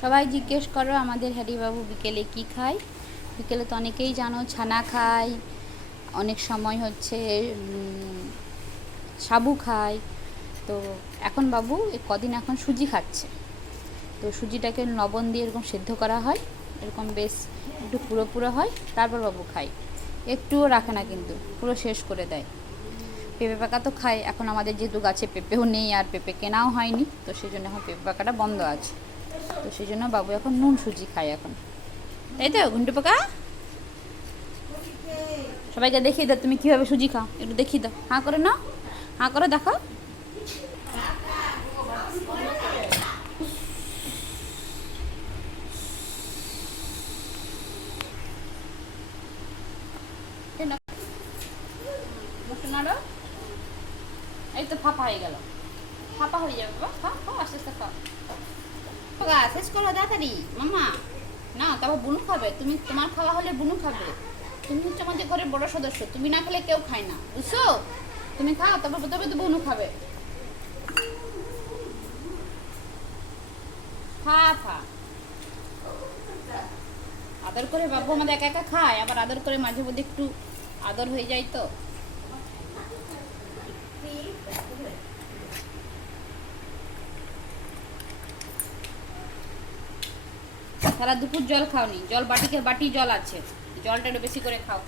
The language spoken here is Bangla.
সবাই জিজ্ঞেস করো আমাদের হ্যারিবাবু বিকেলে কি খায়? বিকেলে তো অনেকেই জানো, ছানা খায়, অনেক সময় হচ্ছে সাবু খায়। তো এখন বাবু এই কদিন এখন সুজি খাচ্ছে। তো সুজিটাকে লবণ দিয়ে এরকম সেদ্ধ করা হয়। এরকম বেশ একটু পুরো পুরো হয়, তারপর বাবু খায়। একটুও রাখে না কিন্তু, পুরো শেষ করে দেয়। পেঁপে পাকা তো খায়, এখন আমাদের যেহেতু গাছে পেঁপেও নেই আর পেঁপে কেনাও হয়নি, তো সেই জন্য এখন পেঁপে পাকাটা বন্ধ আছে। তো সেই জন্য বাবু এখন নুন সুজি খায় এখন। তাই তো ঘুন্টু পাকা। সবাইকে দেখিয়ে দাও, তুমি কীভাবে সুজি খাও। একটু দেখিয়ে দাও। হাঁ করে নাও। হাঁ করে দেখো। এই তো ফাঁপা হয়ে গেল। ফাঁপা হয়ে যাবে, বাবা। খাও খাও আস্তে আস্তে খাও। শেষ করো তাড়াতাড়ি। মামা না তারপর বুনু খাবে। তুমি তোমার খাওয়া হলে বুনু খাবে। তুমি হচ্ছে আমাদের ঘরের বড় সদস্য। তুমি না খেলে কেউ খায় না। বুঝছ? তুমি খাও, তারপর তবে তো বুনু খাবে। খা খা। আদর করে বাবু আমাদের একা একা খায়, আবার আদর করে মাঝে মধ্যে একটু আদর হয়ে যায় তো। সারা দুপুর জল খাওনি। জল বাটিকে বাটি জল আছে। জলটা একটু বেশি করে খাও।